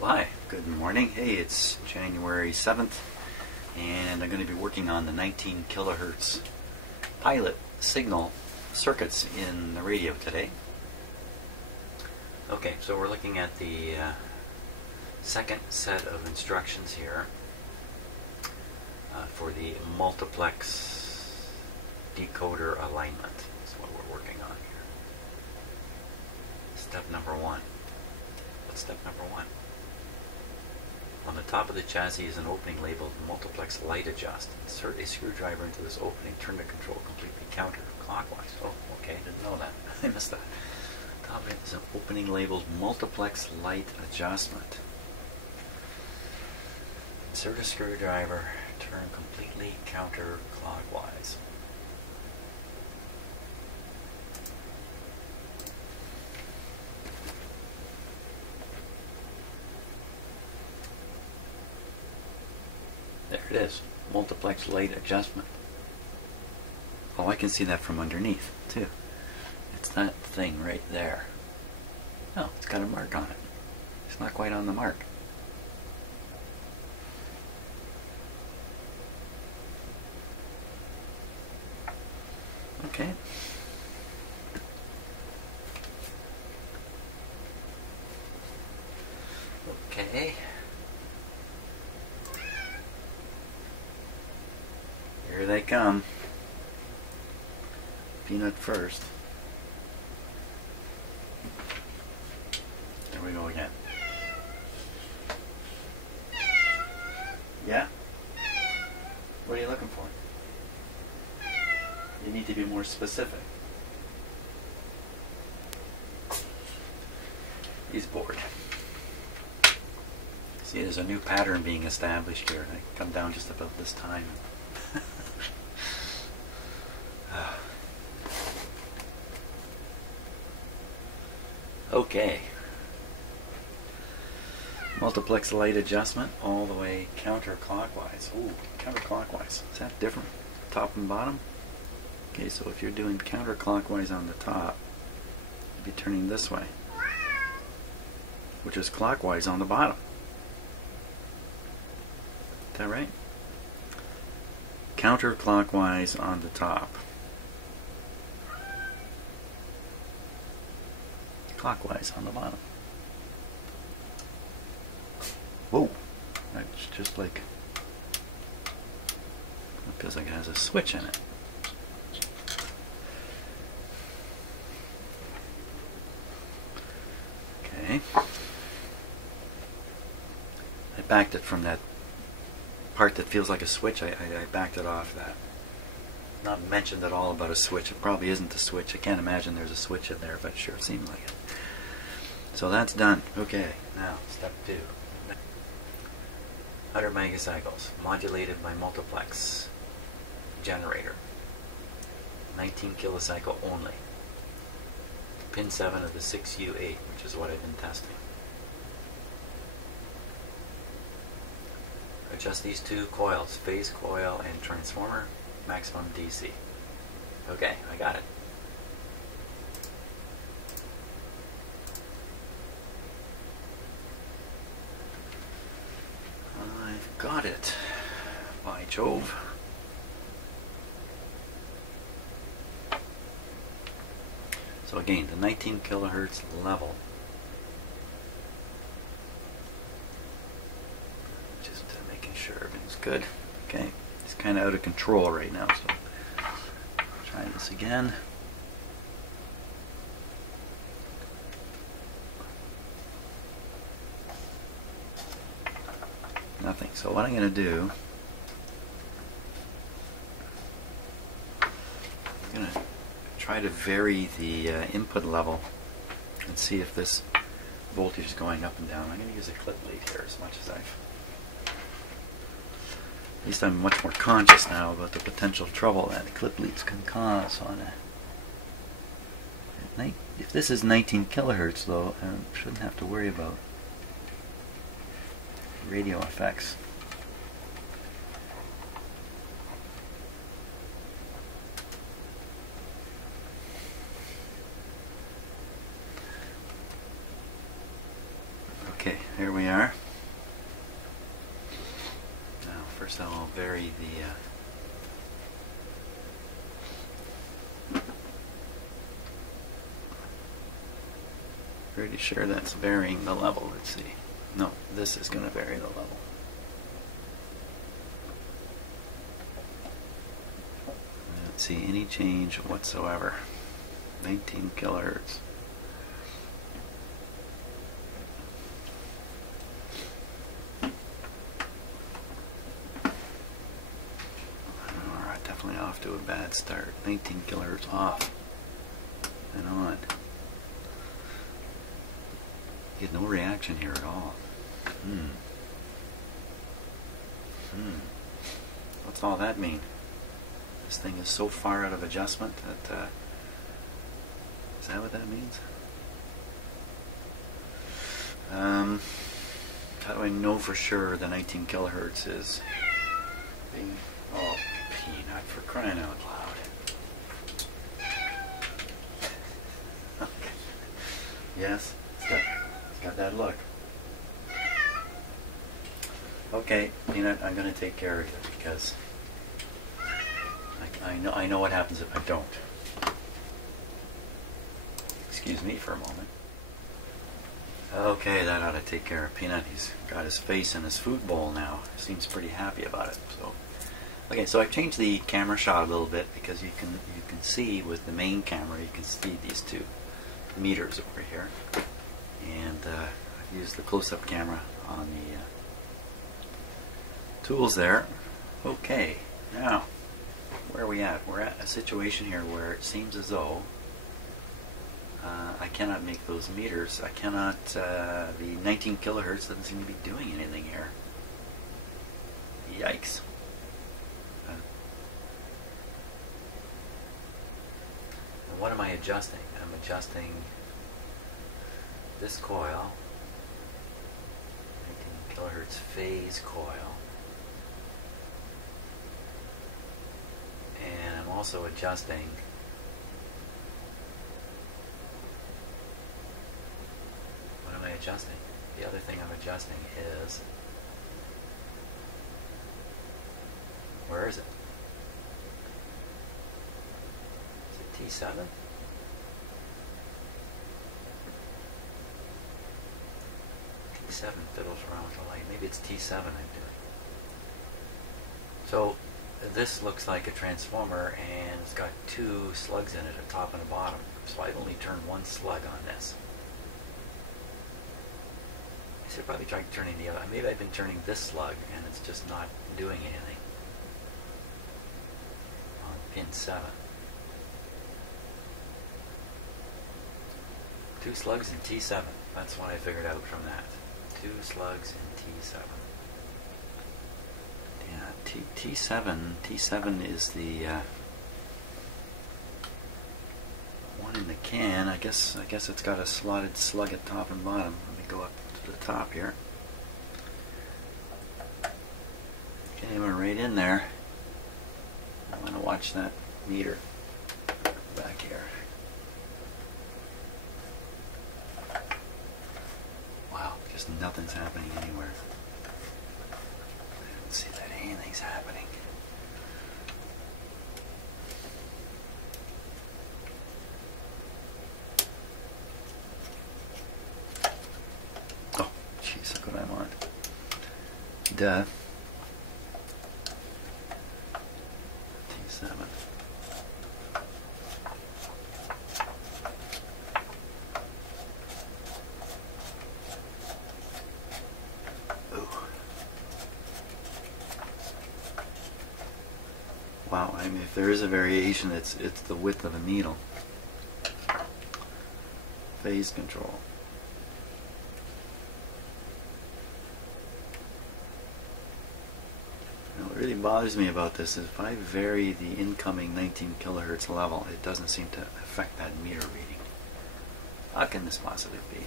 Well, hi, good morning. Hey, it's January 7th, and I'm going to be working on the 19 kilohertz pilot signal circuits in the radio today. Okay, so we're looking at the second set of instructions here for the multiplex decoder alignment. That's what we're working on here. Step number one. What's step number one? On the top of the chassis is an opening labeled multiplex light adjust. Insert a screwdriver into this opening. Turn the control completely counterclockwise. Oh, okay, didn't know that. I missed that. Top of it is an opening labeled multiplex light adjustment. Insert a screwdriver. Turn completely counterclockwise. There it is, multiplex light adjustment. Oh, I can see that from underneath, too. It's that thing right there. Oh, it's got a mark on it. It's not quite on the mark. Okay. Okay. Here they come. Peanut first. There we go again. Yeah? What are you looking for? You need to be more specific. He's bored. See, there's a new pattern being established here. I come down just about this time. Okay. Multiplex light adjustment all the way counterclockwise. Ooh, counterclockwise. Is that different? Top and bottom? Okay, so if you're doing counterclockwise on the top, you'd be turning this way, which is clockwise on the bottom. Is that right? Counterclockwise on the top. Clockwise on the bottom. Whoa, that's just like, it feels like it has a switch in it. Okay. I backed it from that part that feels like a switch. I backed it off that. Not mentioned at all about a switch. It probably isn't a switch. I can't imagine there's a switch in there, but it sure seemed like it. So that's done. Okay, now step 2. 100 megacycles, modulated by multiplex generator. 19 kilocycle only. Pin 7 of the 6U8, which is what I've been testing. Adjust these two coils, phase coil and transformer, maximum DC. Okay, I got it. I've got it. By Jove. So again, the 19 kilohertz level. Just making sure everything's good. Okay, it's kind of out of control right now, so try this again. Nothing. So what I'm going to do, I'm going to try to vary the input level and see if this voltage is going up and down. I'm going to use a clip lead here as much as at least I'm much more conscious now about the potential trouble that clip leads can cause on a. If this is 19 kilohertz though, I shouldn't have to worry about radio effects. Okay, here we are. Now, first I will vary the. Pretty sure that's varying the level. Let's see. No, this is going to vary the level. Let's see any change whatsoever. 19 kilohertz. Definitely off to a bad start. 19 kilohertz off and on. Get no reaction here at all. What's all that mean? This thing is so far out of adjustment that is that what that means? How do I know for sure the 19 kilohertz is being... Oh, peanut, for crying out loud. Okay. Yes, it's got that look. Okay, Peanut, I'm going to take care of you because I know what happens if I don't. Excuse me for a moment. Okay, that ought to take care of Peanut. He's got his face in his food bowl now. Seems pretty happy about it. So, okay, so I've changed the camera shot a little bit because you can see with the main camera, you can see these two meters over here, and I've used the close-up camera on the tools there. Okay, now where are we at? We're at a situation here where it seems as though I cannot make those meters. I cannot, the 19 kilohertz doesn't seem to be doing anything here. Yikes. And what am I adjusting? I'm adjusting this coil, 19 kilohertz phase coil, and I'm also adjusting adjusting. The other thing I'm adjusting is, where is it? Is it T7? T7 fiddles around with the light. Maybe it's T7 I'm doing. So this looks like a transformer and it's got two slugs in it, a top and a bottom. So I've only turned one slug on this. I should probably try turning the other. Maybe I've been turning this slug and it's just not doing anything on pin 7. Two slugs in T7. That's what I figured out from that. Two slugs in T7. Yeah, T7 is the one in the can. I guess it's got a slotted slug at top and bottom. Let me go up to the top here. Okay, we're right in there. I want to watch that meter back here. Wow, just nothing's happening anywhere. I don't see that anything's happening. Oh, jeez, look what I'm on. Duh. T7. Ooh. Wow, I mean, if there is a variation, it's the width of a needle. Phase control. Now, what really bothers me about this is if I vary the incoming 19 kilohertz level, it doesn't seem to affect that meter reading. How can this possibly be?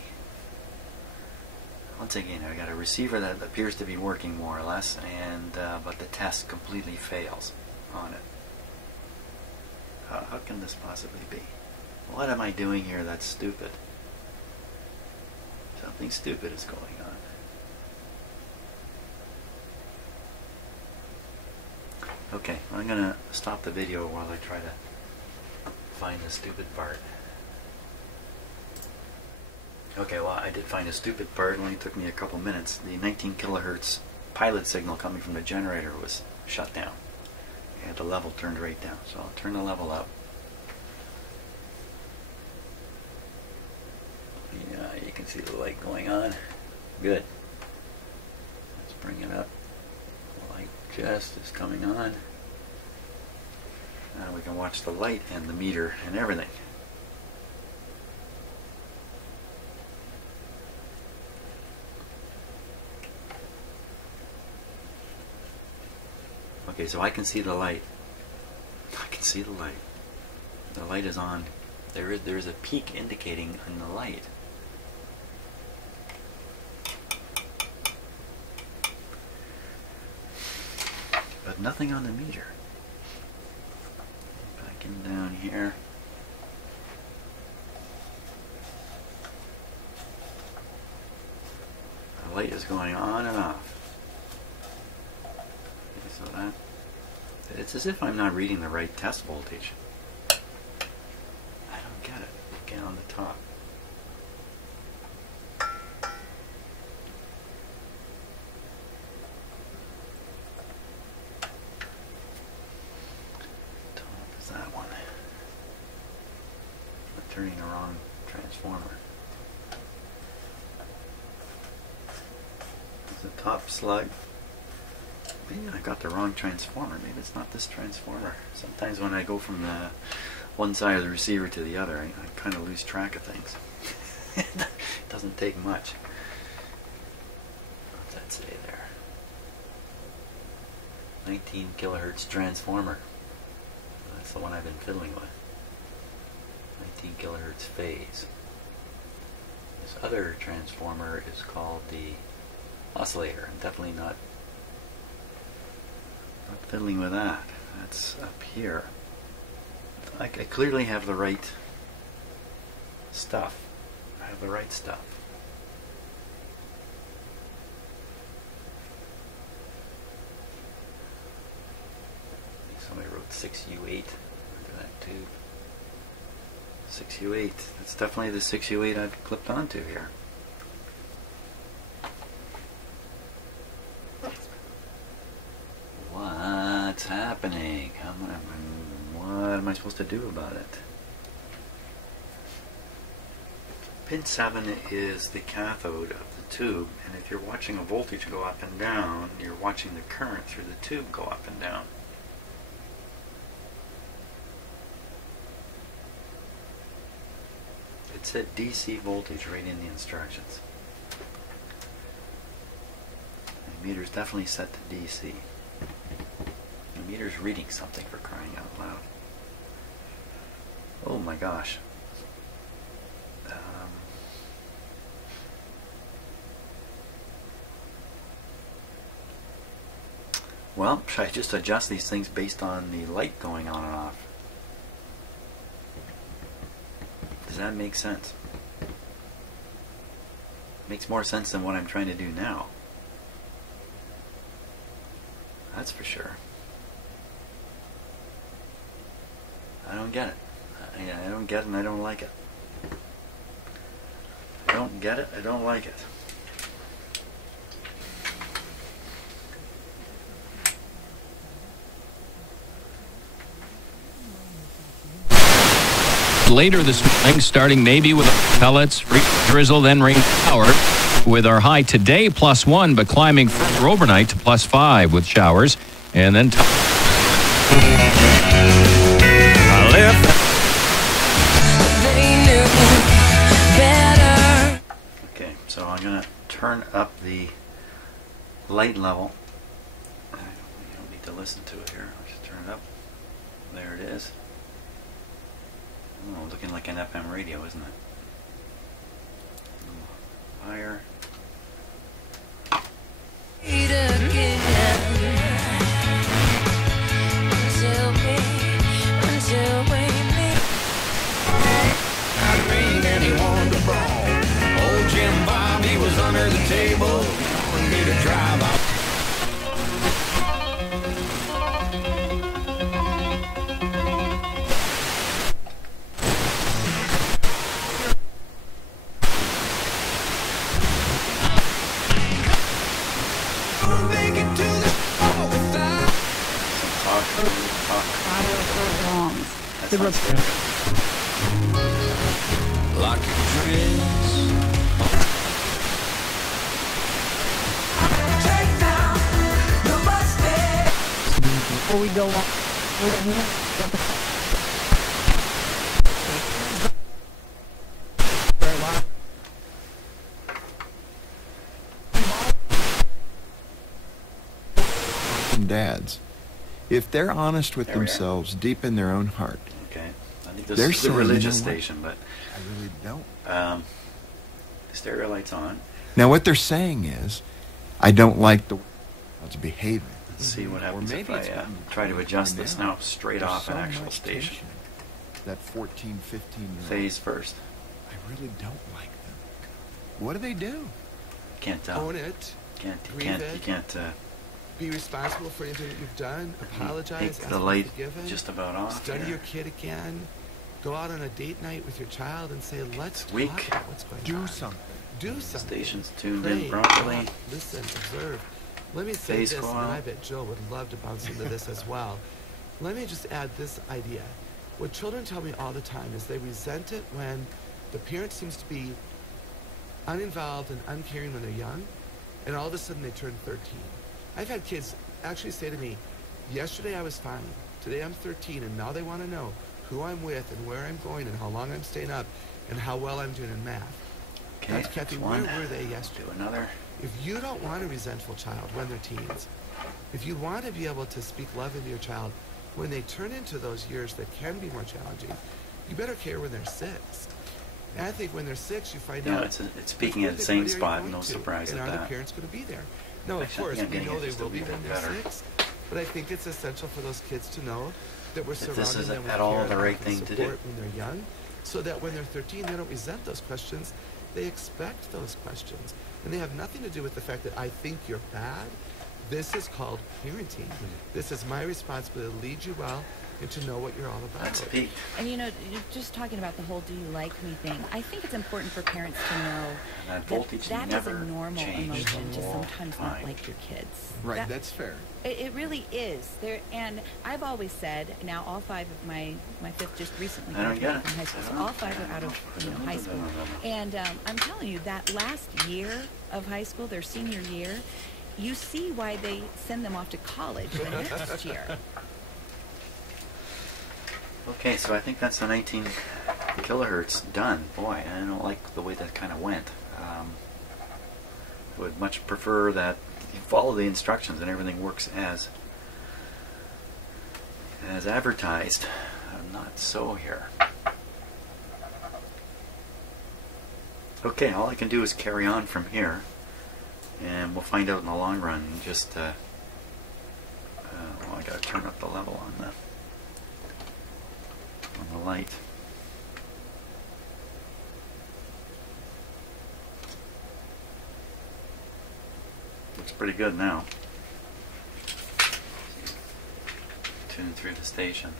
Once again, I got a receiver that appears to be working more or less, and but the test completely fails on it. How can this possibly be? What am I doing here that's stupid? Something stupid is going on. Okay, I'm gonna stop the video while I try to find the stupid part. Okay, well, I did find a stupid part. It only took me a couple minutes. The 19 kilohertz pilot signal coming from the generator was shut down. And the level turned right down. So I'll turn the level up. Yeah, you can see the light going on. Good. Let's bring it up. The light just is coming on. Now we can watch the light and the meter and everything. Okay, so I can see the light. I can see the light. The light is on. There is a peak indicating in the light. But nothing on the meter. Backing down here. The light is going on and off. So that, it's as if I'm not reading the right test voltage. I don't get it. Again on the top. Top is that one. I'm turning the wrong transformer. It's the top slug. Maybe I got the wrong transformer. Maybe it's not this transformer. Sometimes when I go from the one side of the receiver to the other, I kind of lose track of things. It doesn't take much. What's that say there? 19 kilohertz transformer. That's the one I've been fiddling with. 19 kilohertz phase. This other transformer is called the oscillator. I'm definitely not fiddling with that. That's up here. I clearly have the right stuff. I have the right stuff. Somebody wrote 6U8 under that tube. 6U8. That's definitely the 6U8 I've clipped onto here. What's happening? What am I supposed to do about it? Pin 7 is the cathode of the tube, and if you're watching a voltage go up and down, you're watching the current through the tube go up and down. It said DC voltage right in the instructions. The meter's definitely set to DC. The meter's reading something, for crying out loud. Oh my gosh. Well, should I just adjust these things based on the light going on and off? Does that make sense? Makes more sense than what I'm trying to do now. That's for sure. I don't get it. I don't get it and I don't like it. I don't get it, I don't like it. Later this morning, starting maybe with pellets, drizzle, then rain shower. With our high today +1, but climbing further overnight to +5 with showers. And then Okay, so I'm going to turn up the light level. You don't need to listen to it here. I'll just turn it up. There it is. Oh, looking like an FM radio, isn't it? Higher. under the table, telling me to drive out. Make it to the without. The Lock your dreams. Take down the Mustang. before we go on. Dads, if they're honest with There we are. themselves deep in their own heart, Okay. I think this They're is a saying, religious you know what? station, but I really don't. stereo lights on. Now, what they're saying is, I don't like the it's behaving. Let's see what Or happens if maybe it's I gotten try to adjust this now. now straight There's off an so actual much station. tension. That 14, 15-year-old. Phase first. I really don't like them. What do they do? Can't tell. Own it. You Grieve can't. it. Be responsible for anything that you've done. Apologize. Take ask the to be light forgiven, just about off. Study here. your kid again. Go out on a date night with your child and say, let's weak. talk about what's going Do on. something. Do something. Station's tuned Pray, in properly. talk, listen, observe. Let me say Phase this, and coil. I bet Joe would love to bounce into this as well. Let me just add this idea. What children tell me all the time is they resent it when the parent seems to be uninvolved and uncaring when they're young, and all of a sudden they turn 13. I've had kids actually say to me, yesterday I was fine, today I'm 13, and now they want to know who I'm with and where I'm going and how long I'm staying up and how well I'm doing in math. Okay, That's Kathy, that's where one. were they yesterday? Do another. If you don't want a resentful child when they're teens, if you want to be able to speak love into your child when they turn into those years that can be more challenging, you better care when they're 6. And I think when they're 6, you find Yeah, out. it's peaking at the same spot. No surprise and at are the that. parents going to be there? No, of Actually, I course, think I'm we getting know it they just a will be wee when bit they're better. 6. But I think it's essential for those kids to know that we're That surrounding this is them with at all care the and right love and thing to do. support when they're young, so that when they're 13, they don't resent those questions. They expect those questions. And they have nothing to do with the fact that I think you're bad. This is called parenting. This is my responsibility to lead you well and to know what you're all about. That's a peak. And you know, you're just talking about the whole "do you like me" thing. I think it's important for parents to know That that voltage that is never a normal changed emotion to all sometimes the not time. like your kids. Right, That- that's fair. It really is. There, and I've always said, now all 5 of my fifth just recently I don't get graduated it. from high school, I so don't all know. 5 are out of high school. And I'm telling you, that last year of high school, their senior year, you see why they send them off to college the next year. Okay, so I think that's the 19 kilohertz done. Boy, I don't like the way that kind of went. Would much prefer that you follow the instructions and everything works as advertised. Not so here. Okay, all I can do is carry on from here, and we'll find out in the long run. Just well, I gotta turn up the level on the light. Looks pretty good now. Tune through the station.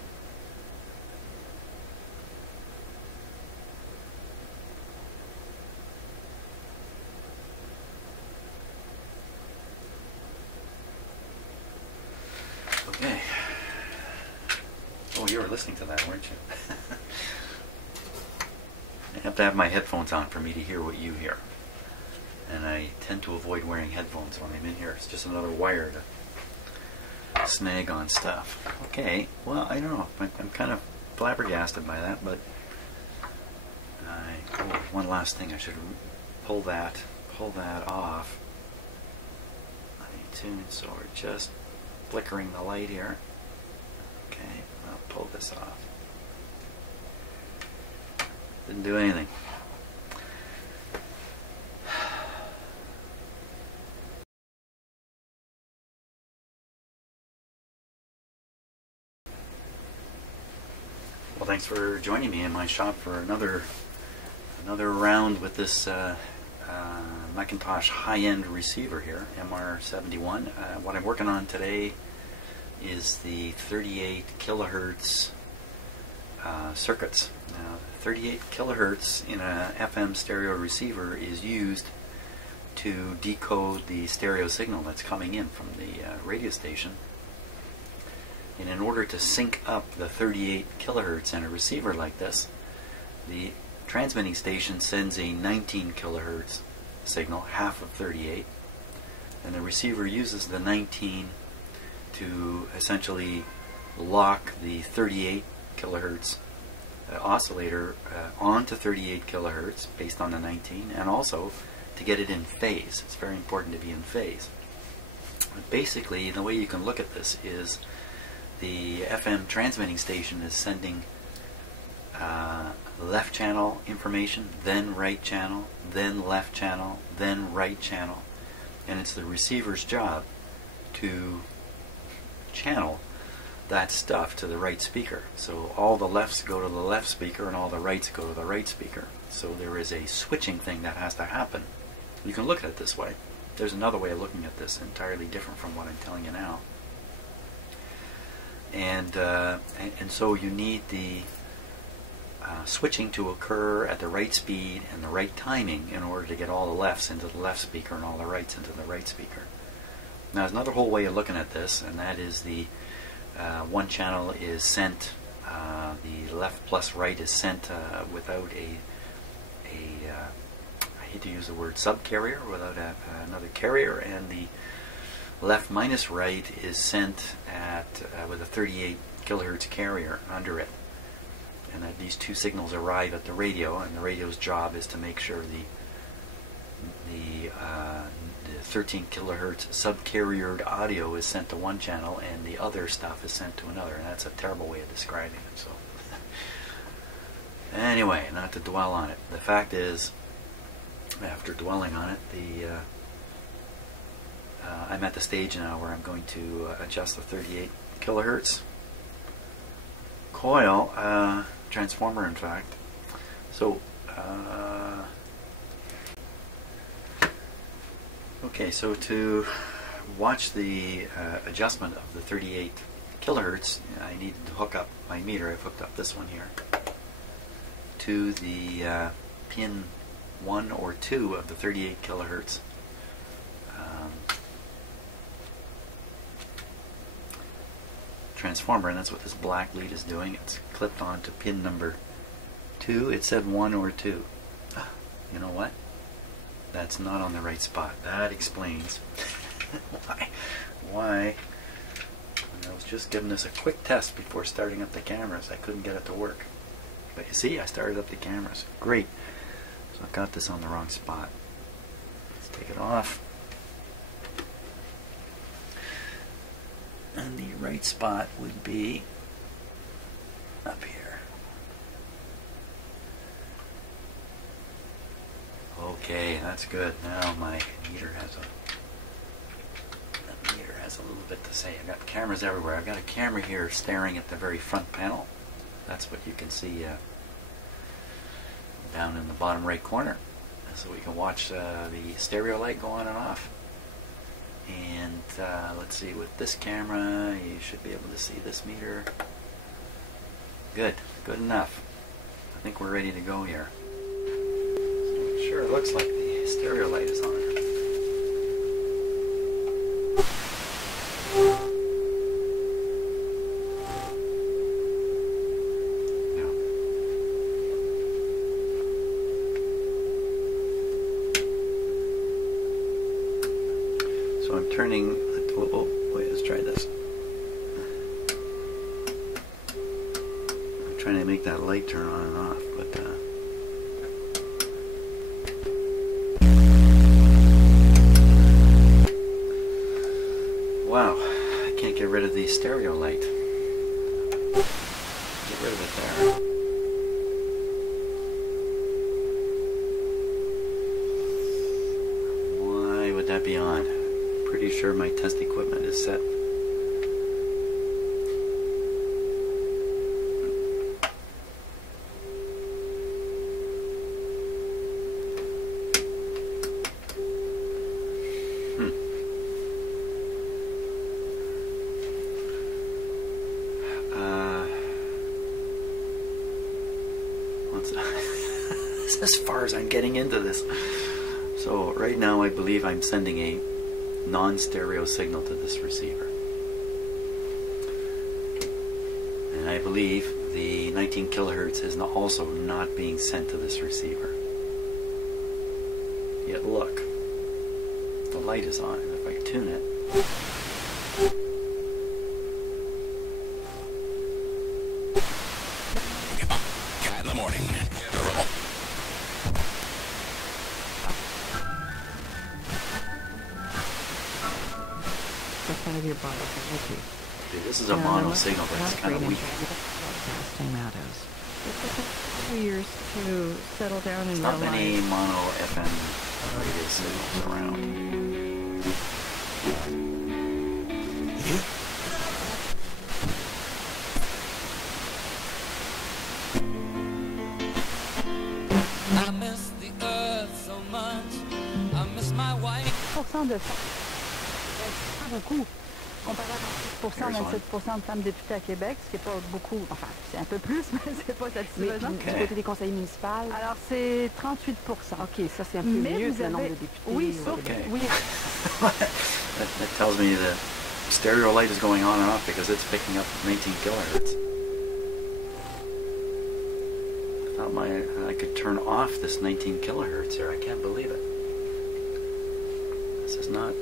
Okay. Oh, you were listening to that, weren't you? I have to have my headphones on for me to hear what you hear. And I tend to avoid wearing headphones when I'm in here. It's just another wire to snag on stuff. Okay, well, I don't know. I'm kind of flabbergasted by that, but oh, one last thing. I should pull that off. Tune, so we're just flickering the light here. Okay, I'll pull this off. Didn't do anything. Well, thanks for joining me in my shop for another round with this McIntosh high-end receiver here, MR71. What I'm working on today is the 38 kilohertz circuits. Now, 38 kilohertz in a FM stereo receiver is used to decode the stereo signal that's coming in from the radio station. And in order to sync up the 38 kilohertz in a receiver like this, the transmitting station sends a 19 kilohertz signal, half of 38, and the receiver uses the 19 to essentially lock the 38 kilohertz oscillator onto 38 kilohertz based on the 19, and also to get it in phase. It's very important to be in phase. Basically, the way you can look at this is the FM transmitting station is sending left channel information, then right channel, then left channel, then right channel, and it's the receiver's job to channel that stuff to the right speaker. So all the lefts go to the left speaker and all the rights go to the right speaker. So there is a switching thing that has to happen. You can look at it this way. There's another way of looking at this entirely different from what I'm telling you now. And so you need the switching to occur at the right speed and the right timing in order to get all the lefts into the left speaker and all the rights into the right speaker. Now there's another whole way of looking at this, and that is the one channel is sent, the left plus right is sent without I hate to use the word subcarrier, without another carrier, and the left minus right is sent at with a 38 kilohertz carrier under it, and that these two signals arrive at the radio, and the radio's job is to make sure the 13 kilohertz subcarriered audio is sent to one channel and the other stuff is sent to another, and that's a terrible way of describing it. So anyway, not to dwell on it, the fact is, after dwelling on it, I'm at the stage now where I'm going to adjust the 38 kilohertz coil transformer, in fact. So okay, so to watch the adjustment of the 38 kilohertz, I need to hook up my meter. I've hooked up this one here to the pin 1 or 2 of the 38 kilohertz transformer, and that's what this black lead is doing. It's clipped onto pin number 2. It said 1 or 2. You know what? That's not on the right spot. That explains why when I was just giving this a quick test before starting up the cameras, I couldn't get it to work. But you see, I started up the cameras. Great. So I got this on the wrong spot. Let's take it off. And the right spot would be up here. Okay, that's good. Now my meter has a little bit to say. I've got cameras everywhere. I've got a camera here staring at the very front panel. That's what you can see down in the bottom right corner. So we can watch the stereo light go on and off. And let's see, with this camera you should be able to see this meter. Good enough. I think we're ready to go here. So sure, it looks like the stereo light is on. So I'm turning, wait, let's try this. I'm trying to make that light turn on and off, but wow, I can't get rid of the stereo light. Get rid of it there. Why would that be on? Pretty sure my test equipment is set. as far as I'm getting into this. So right now I believe I'm sending a non-stereo signal to this receiver. And I believe the 19 kilohertz is also not being sent to this receiver. Yet look, the light is on, and if I tune it, In the morning. That's kind of your body. Okay. dude, this is a mono signal, but it's kind of weak. Broadcasting that is. It took 2 years to settle down and There's not realize. many mono FM radio signals around. I miss the earth so much. I miss my wife. 7% de femmes. C'est pas beaucoup. Comparé à 27% de femmes députées à Québec, ce qui n'est pas beaucoup. Enfin, c'est un peu plus, mais c'est pas satisfaisant. Du côté des conseils municipaux. Alors, c'est 38%. OK, ça c'est un peu Mais mieux vous que le nombre avez- de députés. Oui, sauf Okay. oui. That tells me the stereo light is going on and off because it's picking up 19 kilohertz. I thought I could turn off this 19 kilohertz here. I can't believe it. This is not...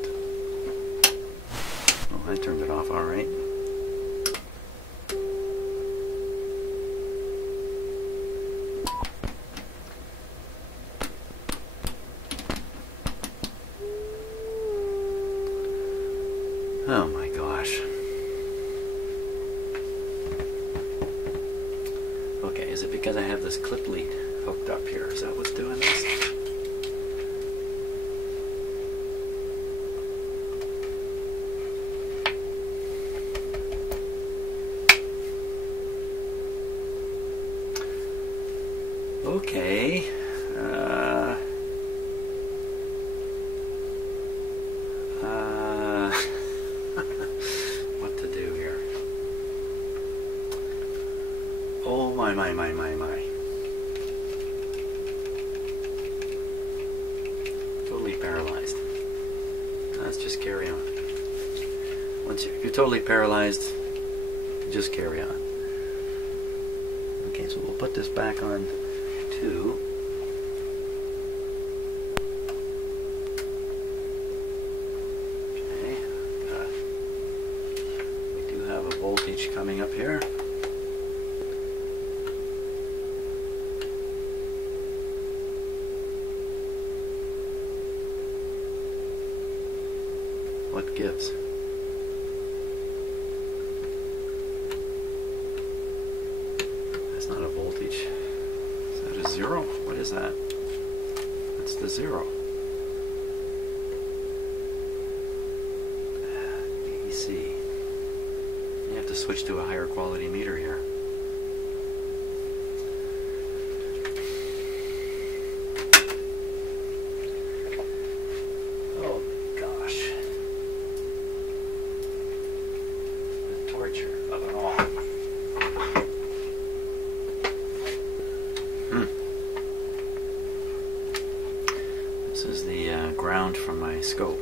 Oh, I turned it off, all right. Oh my gosh. Okay, is it because I have this clip lead hooked up here? Is that what's doing this? Okay. What to do here? Oh my. Totally paralyzed. Let's just carry on. Once you're totally paralyzed, just carry on. Okay, so we'll put this back on 2. Okay. We do have a voltage coming up here. What gives? That's not a voltage. Is that a 0? What is that? That's the 0. DC. You have to switch to a higher quality meter here. Oh gosh. The torture of it all. This is the ground from my scope.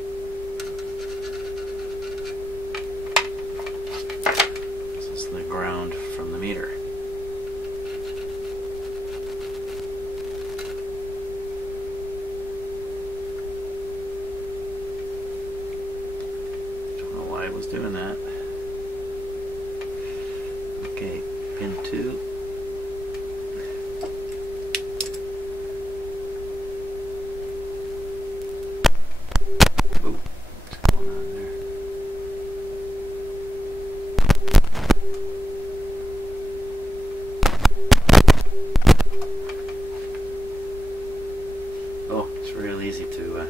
This is the ground from the meter. Don't know why I was doing that. Okay, pin 2. Ooh, what's going on there? Oh, it's real easy to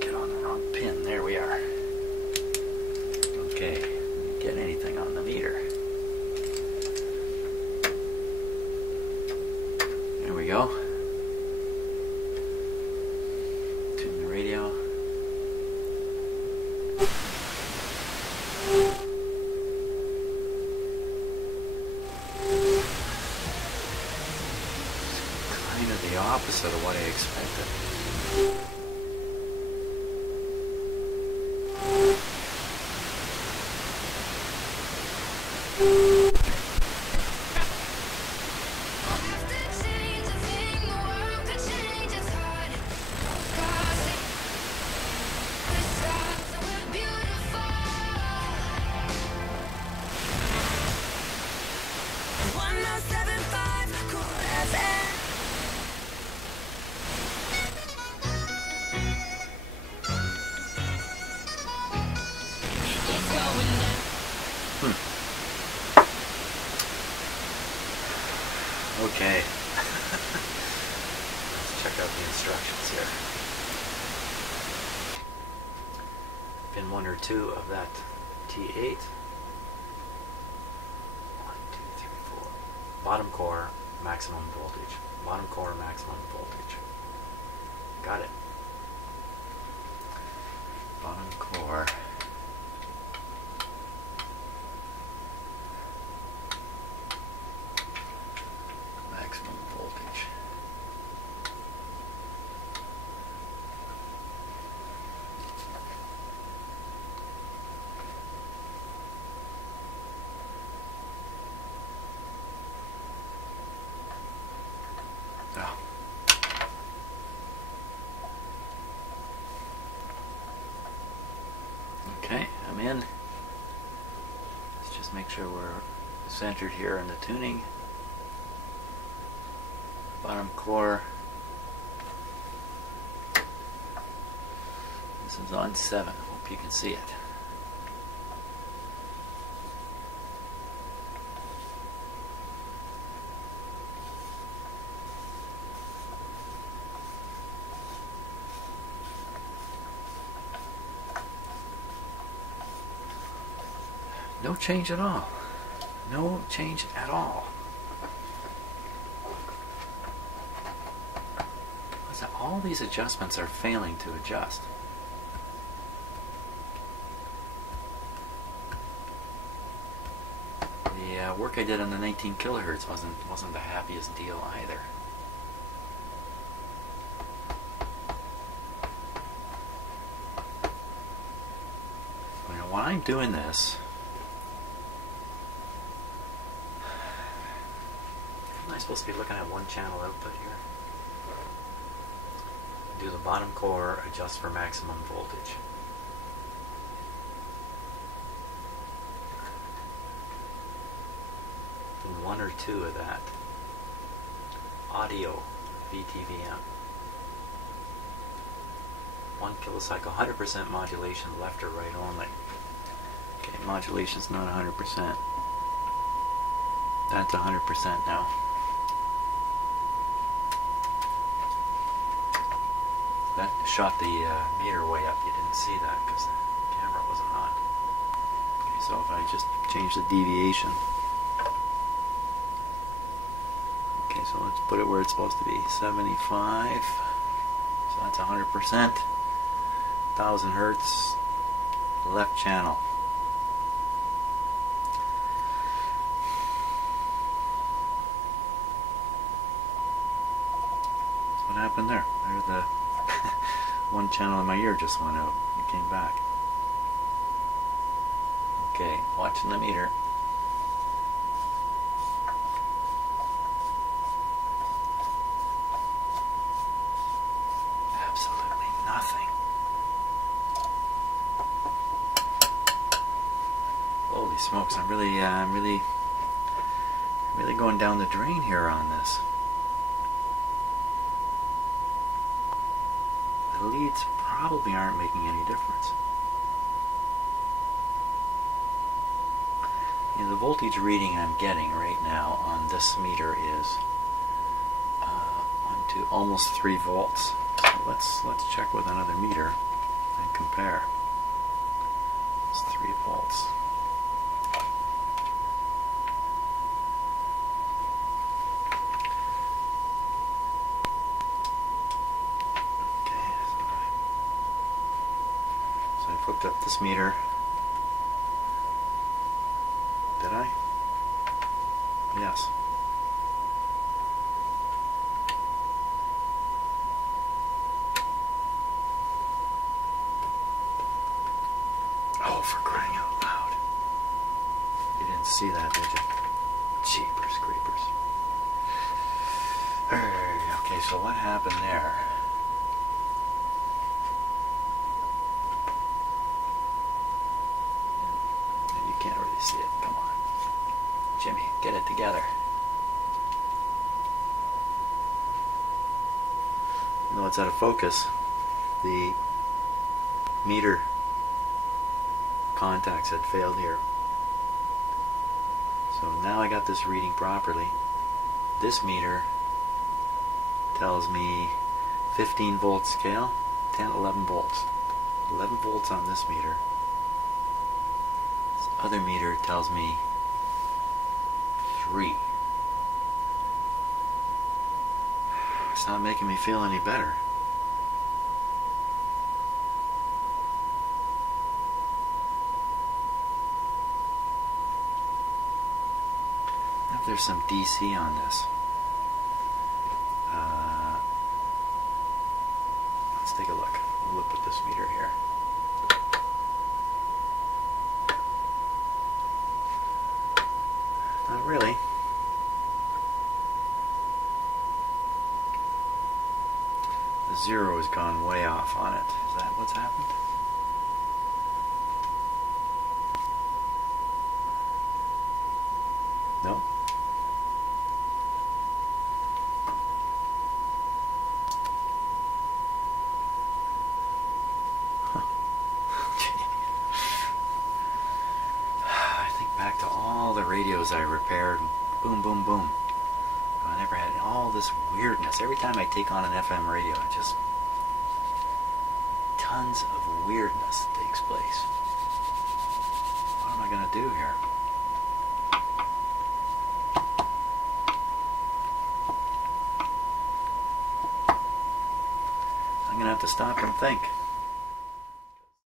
get on the wrong pin. There we are. Okay, didn't get anything on the meter. There we go. Tune the radio. liked it. Okay. Let's check out the instructions here. Pin 1 or 2 of that T8. 1, 2, 3, 4. Bottom core, maximum voltage. Bottom core, maximum voltage. Got it. Bottom core. Maximum voltage. Oh. Okay, I'm in. Let's just make sure we're centered here in the tuning. Bottom core. This is on 7. Hope you can see it. No change at all. No change at all. All these adjustments are failing to adjust. The work I did on the 19 kilohertz wasn't the happiest deal either. You know, when I'm doing this, am I supposed to be looking at one channel output here? Do the bottom core, adjust for maximum voltage. And 1 or 2 of that. Audio, VTVM. 1 kilocycle, 100% modulation, left or right only. Okay, modulation's not 100%. That's 100% now. That shot the meter way up. You didn't see that because the camera wasn't on. Okay, so if I just change the deviation. Okay, so let's put it where it's supposed to be. 75. So that's 100%. 1000 hertz. Left channel. So what happened there? There's the one channel in my ear just went out. It came back. Okay, watching the meter. Absolutely nothing. Holy smokes! I'm really going down the drain here on this. The leads probably aren't making any difference. You know, the voltage reading I'm getting right now on this meter is 1, 2, almost 3 volts. So let's check with another meter and compare. It's 3 volts. Hooked up this meter. Did I? Yes. for crying out loud. You didn't see that, did you? Jeepers creepers. Okay, so what happened there? You can't really see it. Come on. Jimmy, get it together. Even though it's out of focus, the meter contacts had failed here. So now I got this reading properly. This meter tells me 15 volt scale, 10, 11 volts. 11 volts on this meter. This other meter tells me 3. It's not making me feel any better. If there's some DC on this. Let's take a look. We'll look at this meter here. Not really. The 0 has gone way off on it. Is that what's happened? No. I think back to all the radios I repaired. Boom, boom, boom. I never had all this weirdness. Every time I take on an FM radio, it just... tons of weirdness takes place. What am I going to do here? I'm going to have to stop and think.